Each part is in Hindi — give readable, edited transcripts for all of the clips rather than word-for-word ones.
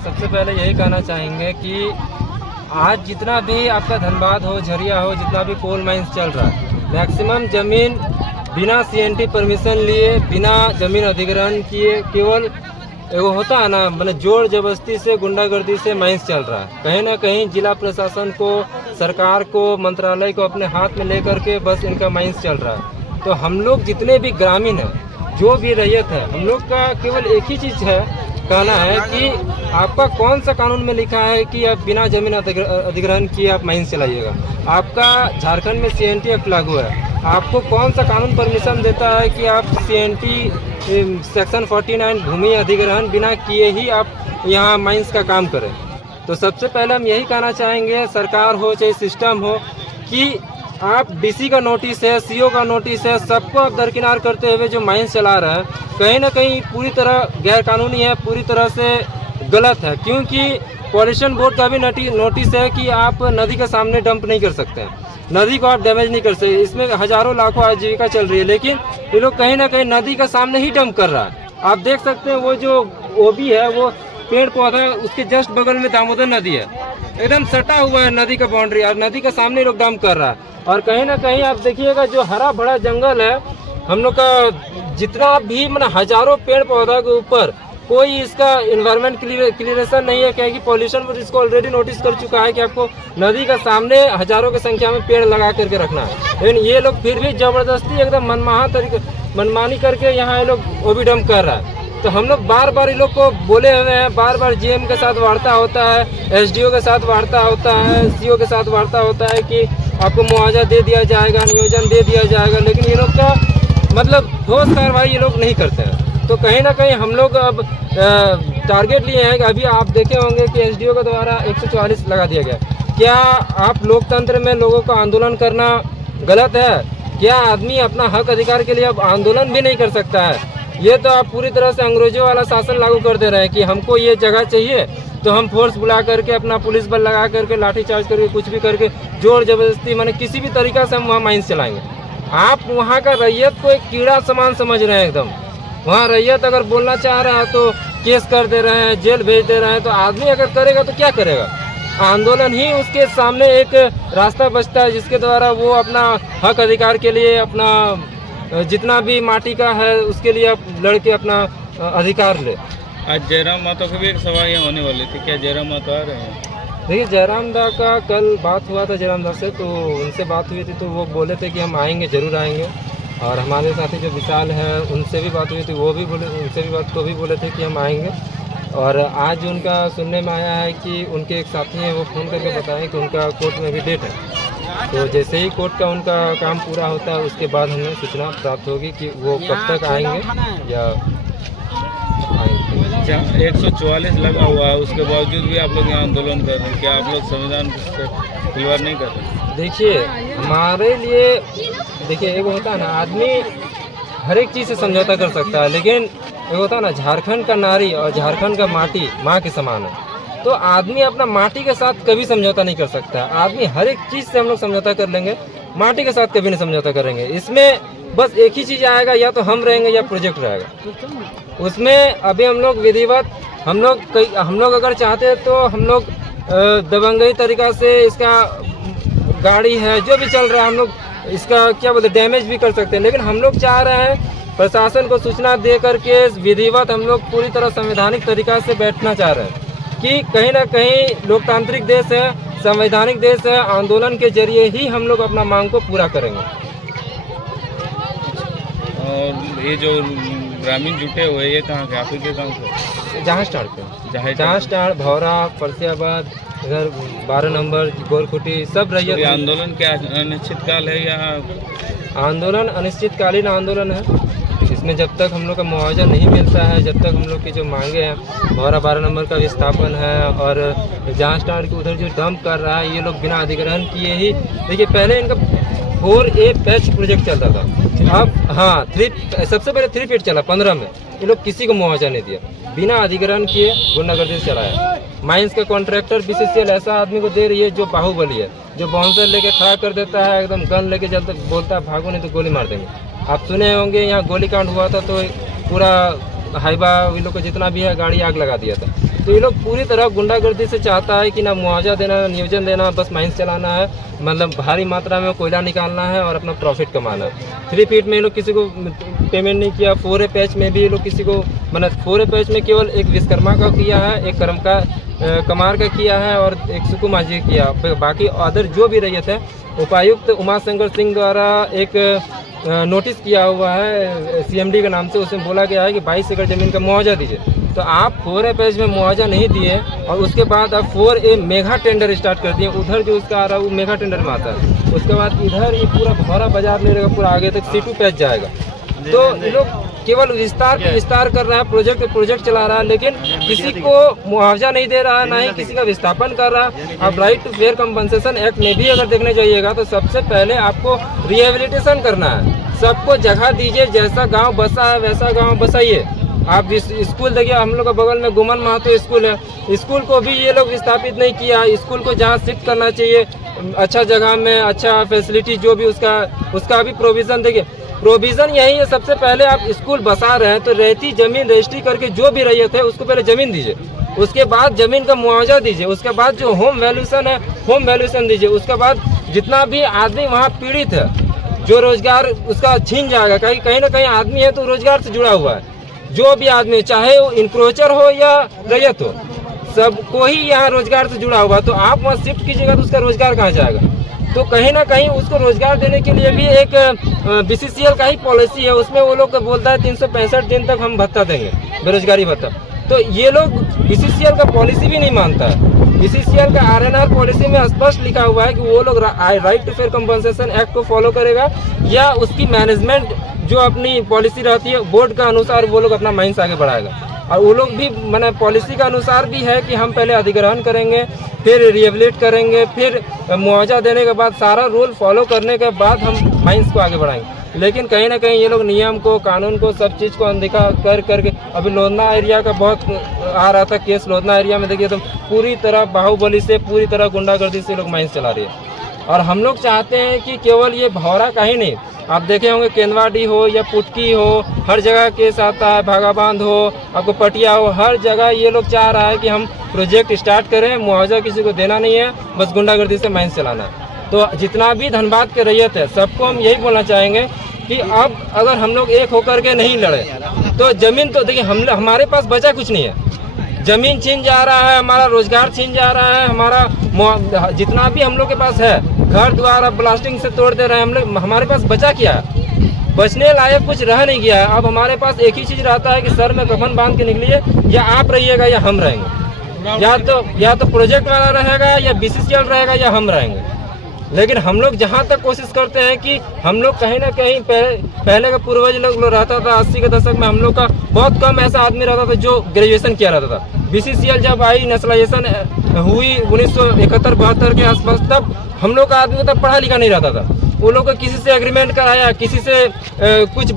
सबसे पहले यही कहना चाहेंगे कि आज जितना भी आपका धनबाद हो, झरिया हो, जितना भी कोल माइंस चल रहा है, मैक्सिमम ज़मीन बिना सीएनटी परमिशन लिए, बिना ज़मीन अधिग्रहण किए, केवल एगो होता है ना, मतलब जोर जबरदस्ती से, गुंडागर्दी से माइंस चल रहा है। कहीं ना कहीं जिला प्रशासन को, सरकार को, मंत्रालय को अपने हाथ में लेकर के बस इनका माइंस चल रहा है। तो हम लोग जितने भी ग्रामीण हैं, जो भी रैयत है, हम लोग का केवल एक ही चीज़ है, कहना है कि आपका कौन सा कानून में लिखा है कि आप बिना जमीन अधिग्रहण किए आप माइंस चलाइएगा। आपका झारखंड में सीएनटी एक्ट लागू है, आपको कौन सा कानून परमिशन देता है कि आप सीएनटी सेक्शन 49 भूमि अधिग्रहण बिना किए ही आप यहाँ माइंस का काम करें। तो सबसे पहले हम यही कहना चाहेंगे, सरकार हो चाहे सिस्टम हो, कि आप डीसी का नोटिस है, सीओ का नोटिस है, सबको आप दरकिनार करते हुए जो माइंस चला रहा है, कहीं ना कहीं पूरी तरह गैर कानूनी है, पूरी तरह से गलत है। क्योंकि पॉल्यूशन बोर्ड का भी नोटिस है कि आप नदी के सामने डंप नहीं कर सकते हैं, नदी को आप डैमेज नहीं कर सकते। इसमें हजारों लाखों आजीविका चल रही है, लेकिन ये लोग कहीं ना कहीं नदी के सामने ही डंप कर रहा है। आप देख सकते हैं वो जो ओबी है, वो पेड़ पौधा, उसके जस्ट बगल में दामोदर नदी है, एकदम सटा हुआ है नदी का बाउंड्री, और नदी के सामने लोग डंप कर रहा है। और कहीं ना कहीं आप देखिएगा जो हरा भरा जंगल है, हम लोग का जितना भी मतलब हजारों पेड़ पौधा के ऊपर कोई इसका इन्वायरमेंट क्लियरेशन नहीं है, क्योंकि पॉल्यूशन बोर्ड इसको ऑलरेडी नोटिस कर चुका है कि आपको नदी का सामने हजारों की संख्या में पेड़ लगा करके रखना है। लेकिन ये लोग फिर भी जबरदस्ती एकदम मनमानी करके यहाँ ये लोग ओबी डंप कर रहा है। तो हम लोग बार बार इन लोग को बोले हुए हैं, बार बार जीएम के साथ वार्ता होता है, एसडीओ के साथ वार्ता होता है, सीओ के साथ वार्ता होता है कि आपको मुआवजा दे दिया जाएगा, नियोजन दे दिया जाएगा, लेकिन ये लोग का मतलब ठोस कार्रवाई ये लोग नहीं करते हैं। तो कहीं ना कहीं हम लोग अब टारगेट लिए हैं कि अभी आप देखे होंगे कि एसडीओ के द्वारा 144 लगा दिया गया। क्या आप लोकतंत्र में लोगों का आंदोलन करना गलत है? क्या आदमी अपना हक अधिकार के लिए अब आंदोलन भी नहीं कर सकता है? ये तो आप पूरी तरह से अंग्रेजों वाला शासन लागू कर दे रहे हैं कि हमको ये जगह चाहिए तो हम फोर्स बुला करके, अपना पुलिस बल लगा करके, लाठीचार्ज करके, कुछ भी करके, जोर जबरदस्ती, माने किसी भी तरीका से हम वहाँ माइंस चलाएंगे। आप वहाँ का रैयत को एक कीड़ा समान समझ रहे हैं एकदम। वहाँ रैयत अगर बोलना चाह रहा है तो केस कर दे रहे हैं, जेल भेज दे रहे हैं। तो आदमी अगर करेगा तो क्या करेगा? आंदोलन ही उसके सामने एक रास्ता बचता है जिसके द्वारा वो अपना हक अधिकार के लिए, अपना जितना भी माटी का है उसके लिए आप लड़के अपना अधिकार ले। आज जयराम मातो की भी एक सभा यहाँ होने वाली थी, क्या जयराम मातो आ रहे हैं? देखिए, जयराम दा का कल बात हुआ था जयराम दा से, तो उनसे बात हुई थी तो वो बोले थे कि हम आएंगे, ज़रूर आएंगे। और हमारे साथी जो विशाल है उनसे भी बात हुई थी, वो भी बोले, उनसे भी बात तो भी बोले थे कि हम आएंगे। और आज उनका सुनने में आया है कि उनके एक साथी हैं, वो फ़ोन करके बताएं कि उनका कोर्ट में भी डेट है। तो जैसे ही कोर्ट का उनका काम पूरा होता है उसके बाद हमें सूचना प्राप्त होगी कि वो कब तक आएंगे या आएंगे। 144 लगा हुआ है, उसके बावजूद भी आप लोग यहाँ आंदोलन कर रहे हैं, क्या आप लोग संविधान से खिलवाड़ नहीं कर रहे? देखिए, हमारे लिए देखिए, एक होता है ना, आदमी हर एक चीज़ से समझौता कर सकता है, लेकिन एक होता है ना, झारखंड का नारी और झारखंड का माटी माँ के समान है। तो आदमी अपना माटी के साथ कभी समझौता नहीं कर सकता। आदमी हर एक चीज़ से हम लोग समझौता कर लेंगे, माटी के साथ कभी नहीं समझौता करेंगे। इसमें बस एक ही चीज़ आएगा, या तो हम रहेंगे या प्रोजेक्ट रहेगा। उसमें अभी हम लोग विधिवत, हम लोग अगर चाहते हैं तो हम लोग दबंगई तरीका से इसका गाड़ी है जो भी चल रहा है, हम लोग इसका क्या बोलते डैमेज भी कर सकते हैं। लेकिन हम लोग चाह रहे हैं प्रशासन को सूचना दे करके विधिवत हम लोग पूरी तरह संवैधानिक तरीका से बैठना चाह रहे हैं कि कहीं ना कहीं लोकतांत्रिक देश है, संवैधानिक देश है, आंदोलन के जरिए ही हम लोग अपना मांग को पूरा करेंगे। और ये जो ग्रामीण जुटे हुए, ये कहाँ के? आप ही के गाँव से? जहाँ स्टार, भौरा, फरसियाबाद, इधर 12 नंबर, गोरखुटी, सब रैयत। आंदोलन क्या अनिश्चितकाल है यहाँ? आंदोलन अनिश्चितकालीन आंदोलन है। इसमें जब तक हम लोग का मुआवजा नहीं मिलता है, जब तक हम लोग की जो मांगे हैं, भौरा 12 नंबर का विस्थापन है, और जहाँ स्टार के उधर जो डंप कर रहा है, ये लोग बिना अधिग्रहण किए ही। देखिए, पहले इनका 4A पैच प्रोजेक्ट चलता था, अब हाँ 3, सबसे पहले 3 फीट चला 15 में। ये लोग किसी को मुआवजा नहीं दिया, बिना अधिग्रहण किए गुंडागर्दी से चलाया। माइंस का कॉन्ट्रैक्टर बीसीसीएल ऐसा आदमी को दे रही है जो बाहुबली है, जो बाउंसर लेके खड़ा कर देता है, एकदम गन लेके चलता, बोलता है भागो नहीं तो गोली मार देंगे। आप सुने होंगे यहाँ गोली कांड हुआ था तो पूरा हाइबा ये लोग का जितना भी है गाड़ी आग लगा दिया था। तो ये लोग पूरी तरह गुंडागर्दी से चाहता है कि ना मुआवजा देना, नियोजन देना, बस माइंस चलाना है, मतलब भारी मात्रा में कोयला निकालना है और अपना प्रॉफिट कमाना है। 3 फीट में ये लोग किसी को पेमेंट नहीं किया। 4A पैच में भी ये लोग किसी को, मतलब 4A पैच में केवल एक विश्वकर्मा का किया है, एक कमार का किया है और एक सुकु माझी किया। बाकी अदर जो भी रैयत है, उपायुक्त उमाशंकर सिंह द्वारा एक नोटिस किया हुआ है CMD के नाम से, उसमें बोला गया है कि 22 एकड़ ज़मीन का मुआवजा दीजिए। तो आप 4A पैच में मुआवजा नहीं दिए और उसके बाद आप 4A मेगा टेंडर स्टार्ट कर दिए। उधर जो उसका आ रहा है वो मेगा टेंडर में आता है, उसके बाद इधर ये पूरा भौरा बाजार ले रहेगा, पूरा आगे तक C2 पैच जाएगा। तो ये लोग केवल विस्तार पे विस्तार कर रहा है, प्रोजेक्ट पे प्रोजेक्ट चला रहा है, लेकिन किसी को मुआवजा नहीं दे रहा है, ना ही किसी का विस्थापन कर रहा है। अब right to fair compensation act में भी अगर देखने जाइएगा तो सबसे पहले आपको रिहेबिलिटेशन करना है, सबको जगह दीजिए, जैसा गांव बसा है वैसा गांव बसाइए। आप इस स्कूल देखिए, हम लोग के बगल में गुमन महतो स्कूल है, स्कूल को भी ये लोग विस्थापित नहीं किया। स्कूल को जहाँ शिफ्ट करना चाहिए अच्छा जगह में, अच्छा फैसिलिटी जो भी उसका भी प्रोविज़न देखिए। प्रोविज़न यही है, सबसे पहले आप स्कूल बसा रहे हैं तो रहती ज़मीन रजिस्ट्री करके जो भी रैयत है उसको पहले ज़मीन दीजिए, उसके बाद ज़मीन का मुआवजा दीजिए, उसके बाद जो होम वैल्यूएशन है होम वैल्यूएशन दीजिए, उसके बाद जितना भी आदमी वहाँ पीड़ित है, जो रोजगार उसका छीन जाएगा, कहीं ना कहीं आदमी है तो रोजगार से जुड़ा हुआ है, जो भी आदमी चाहे वो इंक्रोचर हो या रैयत हो, सबको ही यहाँ रोजगार से जुड़ा हुआ। तो आप वहाँ शिफ्ट कीजिएगा तो उसका रोजगार कहाँ जाएगा? तो कहीं ना कहीं उसको रोजगार देने के लिए भी एक BCCL का ही पॉलिसी है, उसमें वो लोग बोलता है 365 दिन तक हम भत्ता देंगे, बेरोजगारी भत्ता। तो ये लोग BCCL का पॉलिसी भी नहीं मानता है। BCCL का RNR पॉलिसी में स्पष्ट लिखा हुआ है कि वो लोग right to fair compensation act को फॉलो करेगा या उसकी मैनेजमेंट जो अपनी पॉलिसी रहती है बोर्ड का अनुसार वो लोग अपना माइंस आगे बढ़ाएगा। और वो लोग भी मैंने पॉलिसी का अनुसार भी है कि हम पहले अधिग्रहण करेंगे, फिर रिहेबिलिट करेंगे, फिर मुआवजा देने के बाद सारा रूल फॉलो करने के बाद हम माइंस को आगे बढ़ाएंगे। लेकिन कहीं ना कहीं ये लोग नियम को, कानून को, सब चीज़ को अनदेखा करके अभी लोधना एरिया का बहुत आ रहा था केस। लोधना एरिया में देखिए तो पूरी तरह बाहुबली से, पूरी तरह गुंडागर्दी से लोग माइंस चला रही है। और हम लोग चाहते हैं कि केवल ये भौरा का ही नहीं, आप देखे होंगे केंदवाड़ी हो या पुटकी हो, हर जगह केस आता है, भागाबांध हो, आपको पटिया हो, हर जगह ये लोग चाह रहा है कि हम प्रोजेक्ट स्टार्ट करें, मुआवजा किसी को देना नहीं है, बस गुंडागर्दी से माइंस चलाना है। तो जितना भी धनबाद के रैयत है सबको हम यही बोलना चाहेंगे कि अब अगर हम लोग एक होकर के नहीं लड़े तो ज़मीन तो देखिए हमारे पास बचा कुछ नहीं है। ज़मीन छीन जा रहा है, हमारा रोजगार छीन जा रहा है, हमारा जितना भी हम लोग के पास है घर द्वार अब ब्लास्टिंग से तोड़ दे रहे हैं हम लोग। हमारे पास बचा क्या है? बचने लायक कुछ रह नहीं गया है। अब हमारे पास एक ही चीज़ रहता है कि सर में कफन बांध के निकलिए, या आप रहिएगा या हम रहेंगे, या तो प्रोजेक्ट वाला रहेगा या BCCL रहेगा या हम रहेंगे। लेकिन हम लोग जहाँ तक कोशिश करते हैं कि हम लोग कहीं ना कहीं पहले का पूर्वज लोग रहता था 80 के दशक में, हम लोग का बहुत कम ऐसा आदमी रहता था जो ग्रेजुएशन किया रहता था। BCCL जब आई, नेशनलाइजेशन हुई 1971-72 के आसपास, तब हम लोग का आदमी तब पढ़ा लिखा नहीं रहता था। वो लोग को किसी से एग्रीमेंट कराया, किसी से कुछ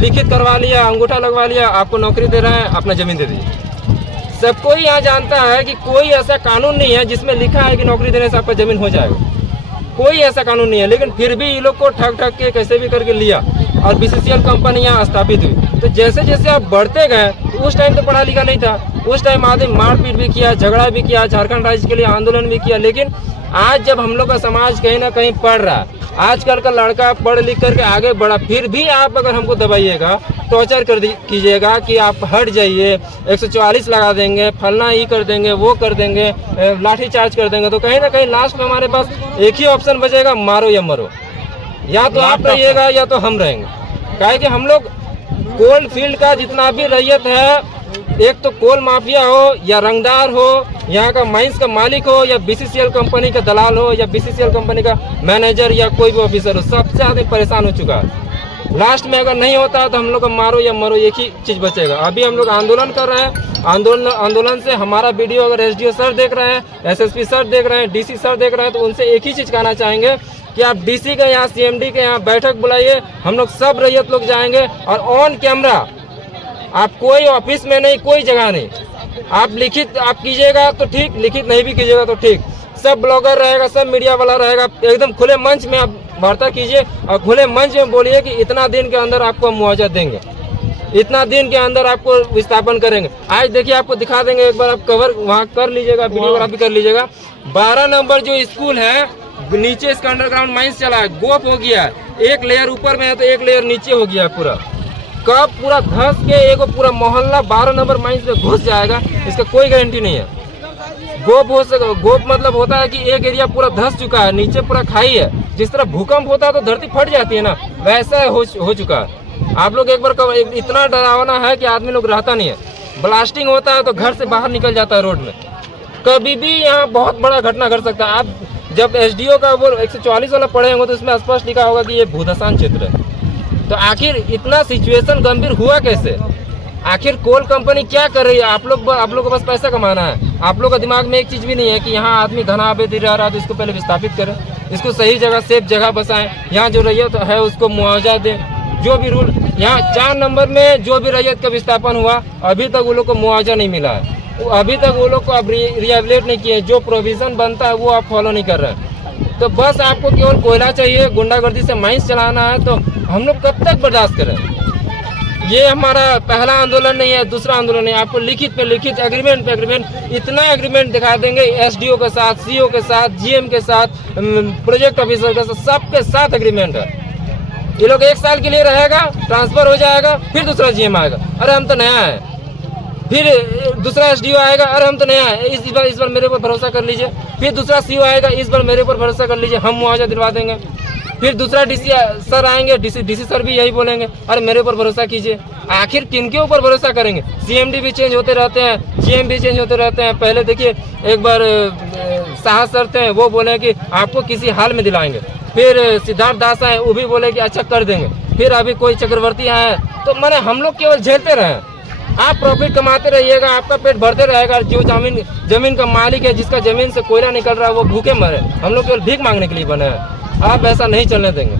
लिखित करवा लिया, अंगूठा लगवा लिया, आपको नौकरी दे रहे हैं, अपना ज़मीन दे दीजिए। सबको ही यहाँ जानता है कि कोई ऐसा कानून नहीं है जिसमें लिखा है कि नौकरी देने से आपका ज़मीन हो जाएगा, कोई ऐसा कानून नहीं है। लेकिन फिर भी ये लोग को ठग के कैसे भी करके लिया और BCCL कंपनी यहाँ स्थापित हुई। तो जैसे जैसे आप बढ़ते गए, तो उस टाइम तो पढ़ा लिखा नहीं था, उस टाइम आदमी मारपीट भी किया, झगड़ा भी किया, झारखंड राज्य के लिए आंदोलन भी किया। लेकिन आज जब हम लोग का समाज कहीं ना कहीं पढ़ रहा है, आजकल का लड़का पढ़ लिख करके आगे बढ़ा, फिर भी आप अगर हमको दबाइएगा, टॉर्चर कीजिएगा कि आप हट जाइए, 144 लगा देंगे, फलना ही कर देंगे, वो कर देंगे, लाठी चार्ज कर देंगे, तो कहीं ना कहीं लास्ट में हमारे पास एक ही ऑप्शन बचेगा, मारो या मरो। या तो आप रहिएगा या तो हम रहेंगे। काहे कि हम लोग कोल फील्ड का जितना भी रैयत है, एक तो कोल माफिया हो या रंगदार हो, यहाँ का माइंस का मालिक हो या BCCL कंपनी का दलाल हो या BCCL कंपनी का मैनेजर या कोई भी ऑफिसर हो, सबसे आदमी परेशान हो चुका है। लास्ट में अगर नहीं होता तो हम लोग का मारो या मरो एक ही चीज़ बचेगा। अभी हम लोग आंदोलन कर रहे हैं, आंदोलन से हमारा वीडियो अगर SDO सर देख रहे हैं, SSP सर देख रहे हैं, DC सर देख रहे हैं, तो उनसे एक ही चीज़ कहना चाहेंगे कि आप DC के यहाँ, CMD के यहाँ बैठक बुलाइए, हम लोग सब रैयत लोग जाएंगे और ऑन कैमरा, आप कोई ऑफिस में नहीं, कोई जगह नहीं, आप लिखित आप कीजिएगा तो ठीक, लिखित नहीं भी कीजिएगा तो ठीक, सब ब्लॉगर रहेगा, सब मीडिया वाला रहेगा, एकदम खुले मंच में आप वार्ता कीजिए और खुले मंच में बोलिए कि इतना दिन के अंदर आपको मुआवजा देंगे। इतना दिन के अंदर आपको विस्थापन करेंगे। आज देखिए आपको दिखा देंगे, एक बार आप कवर वहाँ कर लीजिएगा, वीडियोग्राफी कर लीजिएगा। 12 नंबर जो स्कूल है, नीचे इसका अंडरग्राउंड माइंस चला है, गोप हो गया, एक लेयर ऊपर में है तो एक लेयर नीचे हो गया पूरा। कब पूरा धंस के एक पूरा मोहल्ला 12 नंबर माइंस में घुस जाएगा, इसका कोई गारंटी नहीं है। गोप हो सके, गोप मतलब होता है कि एक एरिया पूरा धंस चुका है, नीचे पूरा खाई है। जिस तरह भूकंप होता है तो धरती फट जाती है ना, वैसा हो चुका है। आप लोग एक बार इतना डरावना है कि आदमी लोग रहता नहीं है। ब्लास्टिंग होता है तो घर से बाहर निकल जाता है रोड में। कभी भी यहाँ बहुत बड़ा घटना घट सकता है। आप जब एसडीओ का वो 144 वाला पढ़े होंगे तो उसमें स्पष्ट लिखा होगा कि ये भूदसान क्षेत्र है। तो आखिर इतना सिचुएशन गंभीर हुआ कैसे? आखिर कोल कंपनी क्या कर रही है? आप लोग को बस पैसा कमाना है। आप लोग का दिमाग में एक चीज भी नहीं है कि यहाँ आदमी घना आबादी रह रहा है तो इसको पहले विस्थापित करें, इसको सही जगह सेफ जगह बसाएं, यहाँ जो रैयत है उसको मुआवजा दें। जो भी रूल यहाँ 4 नंबर में जो भी रैयत का विस्थापन हुआ अभी तक वो लोग को मुआवजा नहीं मिला है। अभी तक वो लोग को अब रिहेबिलिट नहीं किए, जो प्रोविजन बनता है वो आप फॉलो नहीं कर रहे हैं। तो बस आपको केवल कोयला चाहिए, गुंडागर्दी से माइंस चलाना है, तो हम लोग कब तक बर्दाश्त करें? ये हमारा पहला आंदोलन नहीं है, दूसरा आंदोलन नहीं है। आपको लिखित पे लिखित, एग्रीमेंट पे एग्रीमेंट, इतना एग्रीमेंट दिखा देंगे एसडीओ के साथ, सीओ के साथ, जीएम के साथ, प्रोजेक्ट ऑफिसर के साथ, सबके साथ एग्रीमेंट है। ये लोग 1 साल के लिए रहेगा, ट्रांसफर हो जाएगा, फिर दूसरा जीएम आएगा, अरे हम तो नया है। फिर दूसरा एसडीओ आएगा, अरे हम तो नया है, इस बार मेरे ऊपर भरोसा कर लीजिए। फिर दूसरा सीओ आएगा, इस बार मेरे ऊपर भरोसा कर लीजिए, हम मुआवजा दिलवा देंगे। फिर दूसरा डीसी सर आएंगे, डीसी सर भी यही बोलेंगे, अरे मेरे ऊपर भरोसा कीजिए। आखिर किनके ऊपर भरोसा करेंगे? सीएमडी भी चेंज होते रहते हैं, जीएम भी चेंज होते रहते हैं। पहले देखिए एक बार साहस सर थे, वो बोले कि आपको किसी हाल में दिलाएंगे। फिर सिद्धार्थ दास आए, वो भी बोले कि अच्छा कर देंगे। फिर अभी कोई चक्रवर्ती आए, तो मैंने हम लोग केवल झेलते रहे। आप प्रॉफिट कमाते रहिएगा, आपका पेट भरते रहेगा। जो जमीन का मालिक है, जिसका जमीन से कोयला निकल रहा है, वो भूखे मरे। हम लोग केवल भीख मांगने के लिए बने हैं। आप ऐसा नहीं चलने देंगे।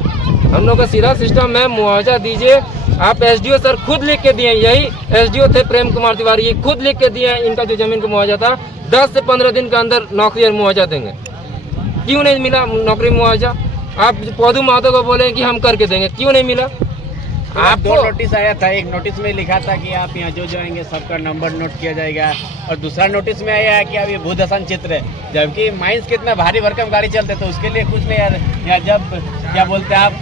हम लोग का सीधा सिस्टम है, मुआवजा दीजिए। आप एसडीओ सर खुद लिख के दिए, यही एसडीओ थे प्रेम कुमार तिवारी, ये खुद लिख के दिए इनका जो जमीन का मुआवजा था 10 से 15 दिन के अंदर नौकरी और मुआवजा देंगे। क्यों नहीं मिला नौकरी मुआवजा? आप पौधु महतो को बोले कि हम करके देंगे, क्यों नहीं मिला? आपको 2 नोटिस आया था। एक नोटिस में लिखा था कि आप यहाँ जो आएंगे सबका नंबर नोट किया जाएगा, और दूसरा नोटिस में आया है कि अब ये भूदसान क्षेत्र है, जबकि माइंस कितना भारी भरकम गाड़ी चलते तो उसके लिए कुछ नहीं यार। या जब क्या बोलते हैं आप,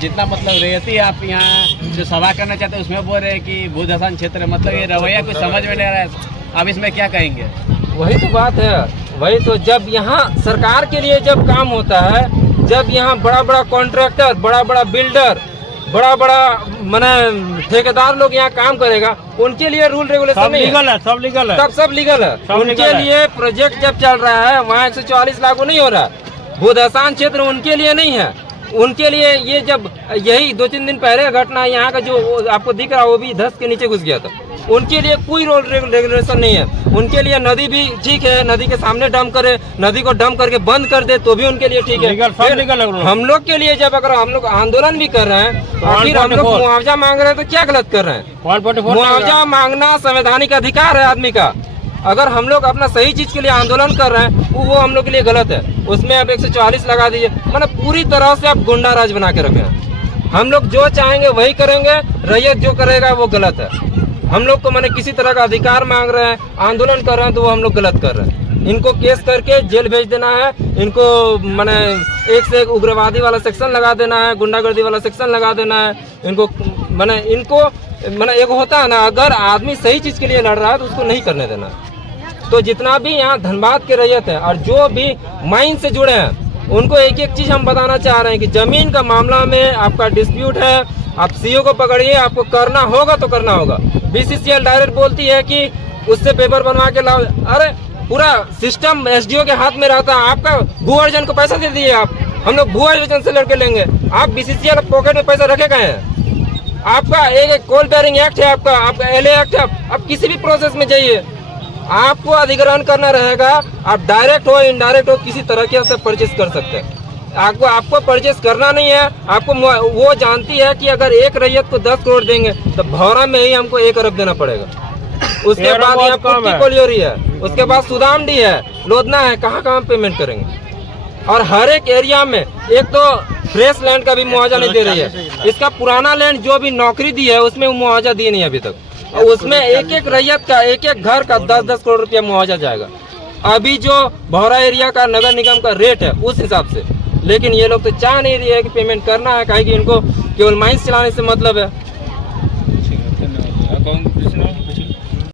जितना मतलब रहती है आप यहाँ जो सभा करना चाहते हैं उसमें बोल रहे हैं कि भूदसान क्षेत्र है, मतलब ये रवैया कुछ समझ में नहीं आ रहा है। अब इसमें क्या कहेंगे? वही तो बात है, वही तो। जब यहाँ सरकार के लिए जब काम होता है, जब यहाँ बड़ा बड़ा कॉन्ट्रैक्टर, बड़ा बड़ा बिल्डर, बड़ा बड़ा माने ठेकेदार लोग यहाँ काम करेगा, उनके लिए रूल रेगुलेशन नहीं है, सब लीगल है, तब सब लीगल है। उनके लिए प्रोजेक्ट जब चल रहा है वहाँ 144 लागू नहीं हो रहा है। भूदसान क्षेत्र उनके लिए नहीं है। उनके लिए ये जब यही 2-3 दिन पहले घटना यहाँ का जो आपको दिख रहा है, वो भी धस के नीचे घुस गया था। उनके लिए कोई रूल रेगुलेशन नहीं है। उनके लिए नदी भी ठीक है, नदी के सामने डंप करे, नदी को डंप करके बंद कर दे तो भी उनके लिए ठीक है। हम लोग के लिए जब अगर हम लोग आंदोलन भी कर रहे हैं, आखिर हम लोग मुआवजा मांग रहे हैं तो क्या गलत कर रहे हैं? मुआवजा मांगना संवैधानिक अधिकार है आदमी का। अगर हम लोग अपना सही चीज के लिए आंदोलन कर रहे हैं वो हम लोग के लिए गलत है। उसमें आप 144 लगा दीजिए, मैंने पूरी तरह से आप गुंडा राज बना के रखे हैं। हम लोग जो चाहेंगे वही करेंगे, रैयत जो करेगा वो गलत है। हम लोग को मैंने किसी तरह का अधिकार मांग रहे हैं, आंदोलन कर रहे हैं, तो वो हम लोग गलत कर रहे हैं। इनको केस करके जेल भेज देना है, इनको मैंने एक से एक उग्रवादी वाला सेक्शन लगा देना है, गुंडागर्दी वाला सेक्शन लगा देना है। इनको मैंने एक होता है ना, अगर आदमी सही चीज के लिए लड़ रहा है तो उसको नहीं करने देना। तो जितना भी यहाँ धनबाद के रैयत है और जो भी माइन से जुड़े हैं, उनको एक एक चीज हम बताना चाह रहे हैं कि जमीन का मामला में आपका डिस्प्यूट है, आप सीओ को पकड़िए, आपको करना होगा तो करना होगा। बीसीसीएल डायरेक्ट बोलती है कि उससे पेपर बनवा के लाओ। अरे पूरा सिस्टम एसडीओ के हाथ में रहता है। आपका भू अर्जन को पैसा दे दिए आप, हम लोग भू अर्जन से लड़के लेंगे। आप बीसीसीएल पॉकेट में पैसा रखे गए हैं। आपका एक कोल बेयरिंग एक्ट है, आपका एलए एक्ट है। आप किसी भी प्रोसेस में जाइए, आपको अधिग्रहण करना रहेगा। आप डायरेक्ट हो इनडायरेक्ट हो किसी तरह से परचेस कर सकते हैं। आपको परचेस करना नहीं है। आपको वो जानती है कि अगर एक रैयत को 10 करोड़ देंगे तो भौरा में ही हमको 1 अरब देना पड़ेगा। उसके बाद यहाँ पुट्टी कोलियोरी है, उसके बाद सुदामडी है, लोधना है, कहाँ पेमेंट करेंगे? और हर एक एरिया में एक तो फ्रेश लैंड का भी मुआवजा नहीं दे रही है। इसका पुराना लैंड जो भी नौकरी दी है उसमें मुआवजा दी नहीं अभी तक। और उसमें एक एक रैयत का, एक एक घर का 10-10 करोड़ रुपया मुआवजा जाएगा अभी जो भौरा एरिया का नगर निगम का रेट है उस हिसाब से। लेकिन ये लोग तो चाह नहीं रही है कि पेमेंट करना है, काहे कि इनको केवल माइंस चलाने से मतलब है। धन्यवाद। कौन